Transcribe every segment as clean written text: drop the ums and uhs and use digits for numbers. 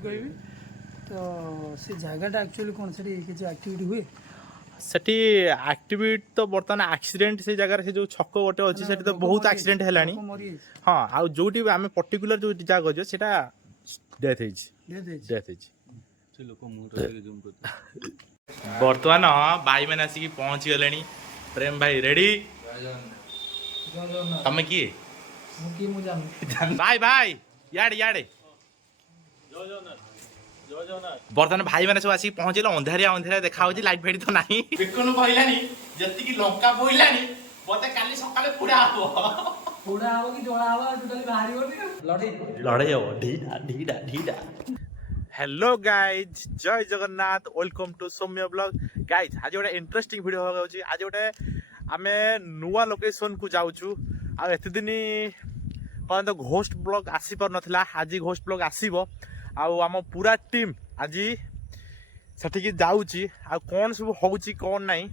कहबी तो से जगहटा एक्चुअली कौन से किसी एक्टिविटी हुए सेठी एक्टिविटी तो बर्तमान एक्सीडेंट से जगह से जो छक गोटे अच्छी से तो बहुत एक्सीडेंट है हाँ आउ जो आम पर्टिकुलर जो जगह जो सेटा डेथ डेथ बर्तमान भाई मैंने आसिक पहुंची गले प्रेम भाई रेडी तमें किए भाई भाई याडे याडे बर्तमान भाई मैंने सब आसिक पहुंचे अंधारिया अंधारिया देखा लाइट फाइट तो नहीं बेकन कहलानी जति लंका बोइलानी मते काली सकाले पुड़ा हबो पुड़ा हबो कि जोड़ा हबो टोटली बाहरी होनी लड़े हो ढीडा ढीडा ढीडा हेलो गाइज जय Jagannath welcome to Soumya blog guys आज गोटे इंटरेस्टिंग वीडियो होगा आज गोटे आमे नुआ लोकेशन को जाऊँ आ एते दिन पर्यंत घोस्ट ब्लॉग आसी पार नथिला आज घोस्ट ब्लॉग आसीबो आम पूरा टीम आज सेठिकी जाऊँगी आ कौन सब होउची कौन नहीं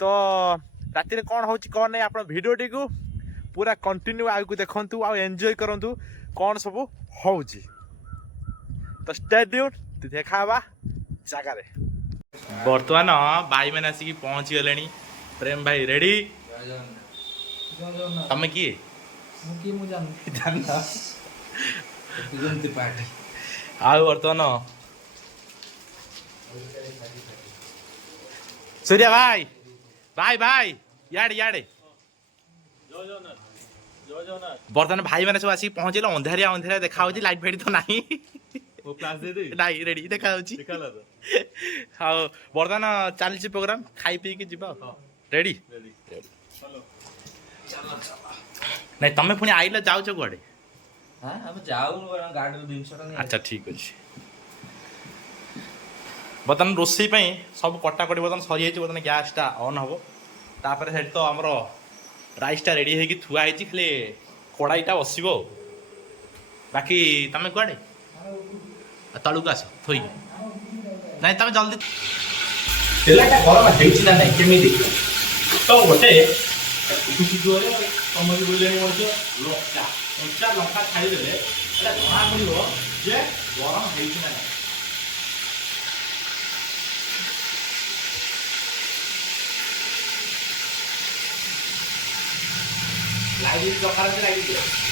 तो राति रे कौन होउची कौन नहीं आपण वीडियोटी को पूरा कंटिन्यू आगु देखंतु आ एंजॉय करंतु कौन सब होउची तो स्टे ट्यून्ड देखा जगार बर्तमान भाई मैंने आसिक पहुंची गले प्रेम भाई रेडी तमें किए आउ बर्तमान सूर्या भाई भाई भाई याडे याडे बर्तमान भाई मैंने सब आसिक पहुंचे अंधारिया अंधारिया देखा लाइट फाइट तो नहीं नहीं रेडी देखा हाँ बर्तमान चलती प्रोग्राम खाई पी के जीवा रेडी नहीं तमें पुणी आइला जाऊच कुआडे अच्छा ठीक अच्छे बर्तमान रोषे सब कटाकटी बर्तमान सरी जाइए बर्तमान गैसटा ऑन हम तापर से तो आमर राइसटा रेडी होगी थुआई खाली कड़ाईटा बसब बाकी तमें कुआडे तलू आस थोई नहीं तुम जल्दी तेलटा गरम होइछि ना नहीं केमी देख तो गोटे तुम बोले लंका कंचा लंका खाईदेले एटा जना पड़ो जे गरम होइछि ना नहीं लाइट दरकार से लाइट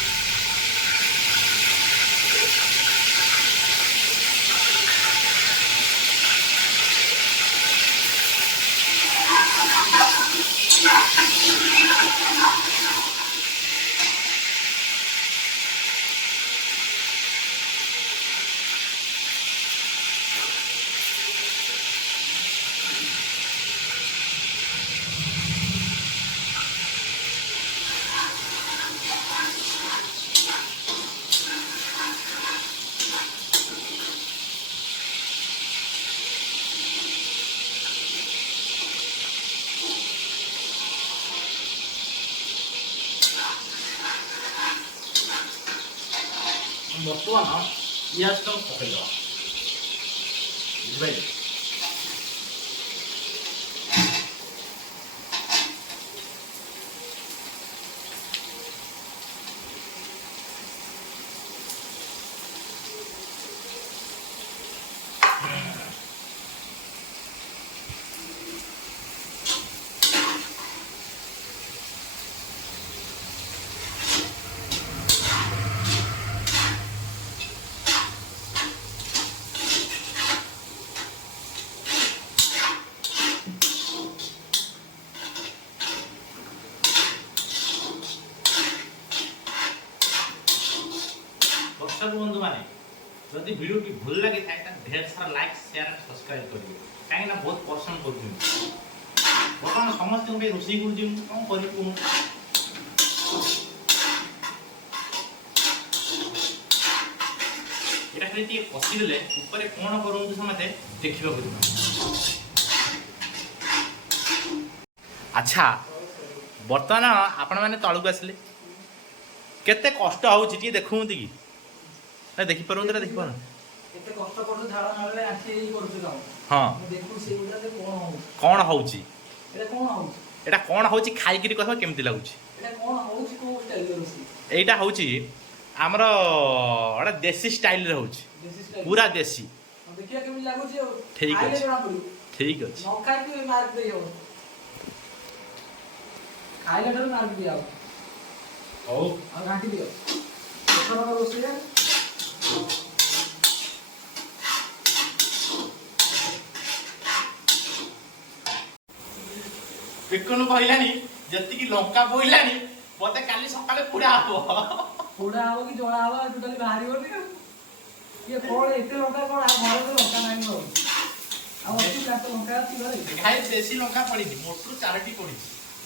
बर्तमान पियाज कम पकड़ बुझे दर्शक बंधु मैंने जदि वीडियो टी भल लगी था ढेर सारा लाइक शेयर और सब्सक्राइब करिए कहीं बहुत पसंद कर बर्तमान समस्त रोषे कौन कर खाली कषिदेले कौन करूँ समझे देखा अच्छा बर्तमान आपण मैंने तलू आसिले केते कष्ट होची देखुं कि ना देखि पारु ना देखि पारु केते कष्ट करु झाड़ा नाले आसी करछु काम हां देखु से उडा से कोन होउची एटा कोन होउची खाई गिरी कहबा केमति लागुची एटा कोन होउची को स्टाइल रोसी एटा होउची हमरो एटा देसी स्टाइल रे होउची देसी स्टाइल पूरा देसी देखिए केमी लागो जे ठीक खाइले अछि। जଣା पड़ी ठीक अछि न खाइ के मार्क दे हो खाइले ठर मार्क दिया हौ और घाटी दियो एथर रोसिया पिकनु कहलानी जति की लंका बोइलानी मते काली सकाळे पुरा हबो थोड़ा आवा कि जड़ा आवा टोटली बाहरी होनी ये कोण एते लंका कोण आ घर तो लंका नाही हो आ अच्छी का तो लंका अच्छी घरे खाइ देसी लंका पड़ी मोटू चारटी पड़ी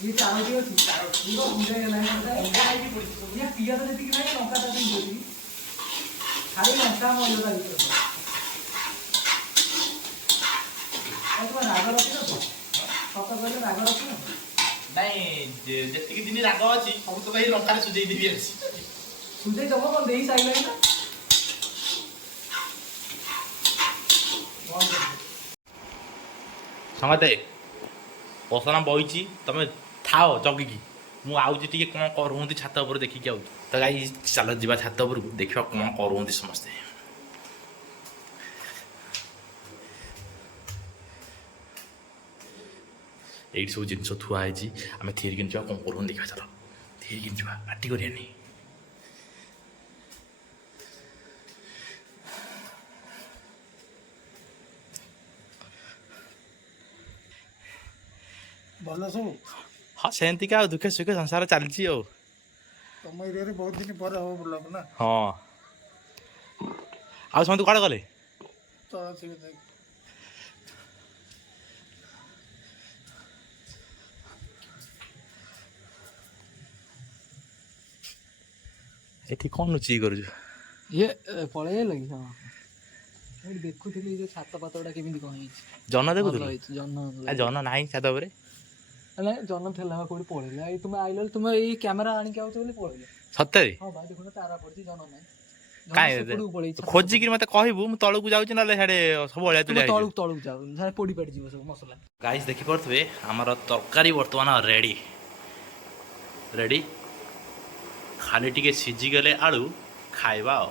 ये चारों दियो थी चारों इनको मुझे नहीं पता लंका आईटी पड़ी ये पिया तो जति कि नहीं लंका तो नहीं होती खाली लंका मोल दा इतो और तो राग रखी ना सका कहले राग रखी ना नहीं जति की दिन राग अछि सब तो कहि लंका रे सुजै देबी अछि तुझे जब कौन देही साइड ना समते पसना बइची तमे थाओ जगिकी मु आउजी टिके कोन करूंती छात ऊपर देखि के आउ त गाई चल जिबा छात ऊपर देखिबा कोन करूंती समस्ते एइट सब जिनस थुआ आइजी आमे थियर किन जा कोन करूं देखा चलो थियर किन जा पार्टी करियानी भलो सब हाँ सेंती का दुखे सुखे संसार चलची हो तुम एरिया रे बहुत दिन पर हो बोला ना हाँ आ समते काडे गले चलो ठीक है एठी कोन नुची करू ये पळे लगी हां ମୁଁ ଦେଖୁଥିଲି ଯେ ଛାତ ପାତଟା କେମିତି କଣ ହେଇଛି ଜନ ଭଲ ଦେଖୁଥିଲୁ ହେଇଛି ଜହ୍ନ ଆ ଜନ ନାହିଁ ଛାତ ଉପରେ ହେଲେ ଜହ୍ନ ଥିଲା କୋଉଠି ପଳେଇଲା ଏଇ ତୁମେ ଆଇଲ ତୁମେ ଏଇ କ୍ୟାମେରା ଆଣିକି ଆଉଛ ବୋଲି ପଳେଇଲା ସତରେ ହଁ ଭାଇ ଦେଖୁନ ତାରା ପଡିଛି ଜହ୍ନ ନାହିଁ କାଇଁ ସେପଟକୁ ପଳେଇଛି ଖୋଜିକି ମତେ କହିବୁ ମୁଁ ତଳକୁ ଯାଉଛି ନହେଲେ ସିଆଡେ ସବୁ ଅଳିଆ ତୁମେ ତୁଳିଆ ତଳକୁ ତଳକୁ ଯାଉ ସାରେ ପୋଡି ପାଡି ଯିବ ସବୁ ମସଲା ଗାଇସ୍ ଦେଖି ପାରୁଥିବେ ଆମର ତରକାରୀ ବର୍ତ୍ତମାନ ରେଡି ରେଡି ଖାଲି ଟିକେ ସିଝି ଗଲେ ଆଳୁ ଖାଇବା ଆଉ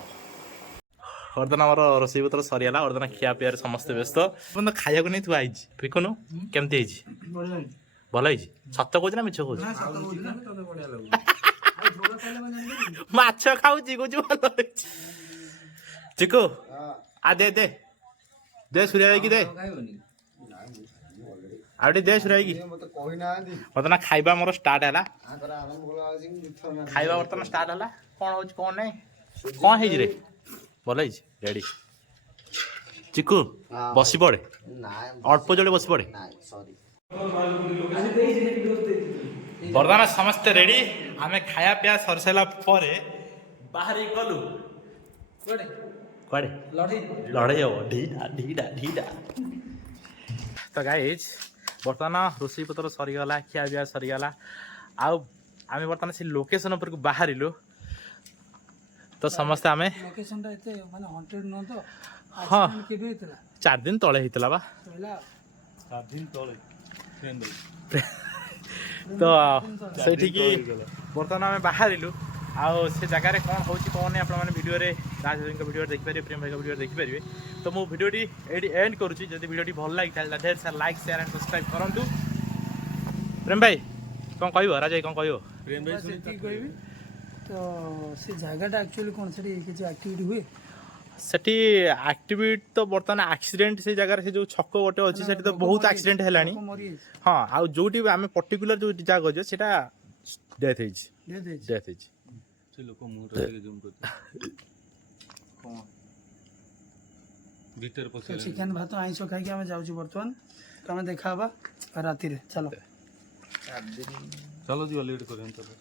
ବର୍ତ୍ତମାନ ଆମର ରୋଷେଇ ପତ୍ର ସରିଗଲା ବର୍ତ୍ତମାନ ଖିଆ ପିଆରେ ସମସ୍ତେ ବ୍ୟସ୍ତ ବର୍ତ୍ତମାନ ଖାଇବାକୁ ନେଇ ଥୁଆ ହେଇଛି ଫିକୁନୁ କେମିତି ହେଇଛି ବଢିଆ ହେଇଛି ଭଲ ହେଇଛି ସତ କହୁଛି ନା ମିଛ କହୁଛି ନା ସତ କହୁଛି ନା ତତେ ବଢିଆ ଲାଗୁଛି ଆଉ ଝୋଳ ଖାଇଲେ ମାନେ ଜାଣିପାରିବୁ ମାଛ ଖାଉଛି କହୁଛି ଭଲ ହେଇଛି ଚିକୁ ଆ ଦେ ଦେ ଦେ ସୂର୍ୟା ଭାଇକି ଦେ ଖାଇବନି ଆଉ ଟିକେ ଦେ ସୂର୍ୟା ଭାଇକି ମତେ କହିନାହାନ୍ତି ବର୍ତ୍ତମାନ ଖାଇବା ମୋର ଷ୍ଟାର୍ଟ ହେଲା ଆଙ୍କର ଆରମ୍ଭ କଲା ଆସିକି ଖାଇବା ବର୍ତ୍ତମାନ ଷ୍ଟାର୍ଟ ହେଲା କଣ ହଉଛି କଣ ନାହିଁ କଣ ହେଇଛି ରେ ଭଲ ହେଇଛି ରେଡି ଚିକୁ ବସି ପଡେ ଅଳ୍ପ ଜୋରେ ବସି ପଡେ ସରି ବର୍ତ୍ତମାନ ସମସ୍ତେ ରେଡି ଆମେ ଖାଇବା ପିଇବା ସରି ସାରିଲା ପରେ ବାହାରି ଗଲୁ କୁଆଡେ କୁଆଡେ ଲଢେଇ ଲଢେଇ ହବ ଢିଡା ଢିଡା ଢିଡା ତ ଗାଇଜ୍ ବର୍ତ୍ତମାନ ରୋଷେଇ ପତ୍ର ସରିଗଲା ଖିଆ ପିଆ ସରିଗଲା ଆଉ ଆମେ ବର୍ତ୍ତମାନ ସେ ଲୋକେସନ ଉପରକୁ ବାହାରିଲୁ ତ ସମସ୍ତେ ଆମେ ଲୋକେସନଟା ଏତେ ମାନେ ହଣ୍ଟେଡ ନୁହଁ ତ ହଁ accident କେବେ ହେଇଥିଲା 4 ଦିନ ତଳେ ହେଇଥିଲା ବା କହିଲା ତ ସେଇଠିକି ବର୍ତ୍ତମାନ ଆମେ ବାହାରିଲୁ ଆଉ ସେ ଜାଗାରେ କ'ଣ ହେଉଛି କ'ଣ ନାହିଁ ଆପଣମାନେ ଭିଡ଼ିଓରେ ରାଜଭାଇଙ୍କ ଭିଡ଼ିଓରେ ଦେଖିପାରିବେ ପ୍ରେମ ଭାଇଙ୍କ ଭିଡ଼ିଓରେ ଦେଖିପାରିବେ ତ ମୁଁ ଭିଡ଼ିଓଟି ଏଇଠି ଏଣ୍ଡ କରୁଛି ଯଦି ଭିଡ଼ିଓଟି ଭଲ ଲାଗିଥାଏ ଢେର ସାରା ଲାଇକ୍ ସେୟାର ଆଣ୍ଡ ସବସ୍କ୍ରାଇବ୍ କରନ୍ତୁ ପ୍ରେମ ଭାଇ କ'ଣ କହିବ ରାଜ ଭାଇ କ'ଣ କହିବ ସେତିକି କହିବି ତ ସେ ଜାଗାଟା ଆକ୍ଚୁଆଲି କ'ଣ ସେଠି କିଛି ଆକ୍ଟିଭିଟି ହୁଏ ସେଠି ଆକ୍ଟିଭିଟି ତ ବର୍ତ୍ତମାନ ଆକ୍ସିଡେଣ୍ଟ ସେ ଜାଗାରେ ସେ ଯେଉଁ ଛକ ଗୋଟେ ଅଛି ସେଠି ତ ବହୁତ ଆକ୍ସିଡେଣ୍ଟ ହେଲାଣି ହଁ ଆଉ ଯେଉଁଠି ଆମେ ପର୍ଟିକୁଲାର ଯେଉଁ ଜାଗା ଅଛି ସେଇଟା ଡେଥ୍ ହେଇଛି ଡେଥ୍ ହେଇଛି ସେ ଲୋକ ମୁହଁଟା ଟିକେ ଜୁମ୍ କରୁଛି ଭିତରେ ପଶିଗଲା ଚିକେନ ଭାତ ଆଇଁଷ ଖାଇକି ଆମେ ଯାଉଛୁ ବର୍ତ୍ତମାନ ତ ଆମେ ଦେଖା ହେବା ରାତିରେ ଚାଲ ଚାଲ ଯିବା ଲେଟ୍ କରିବା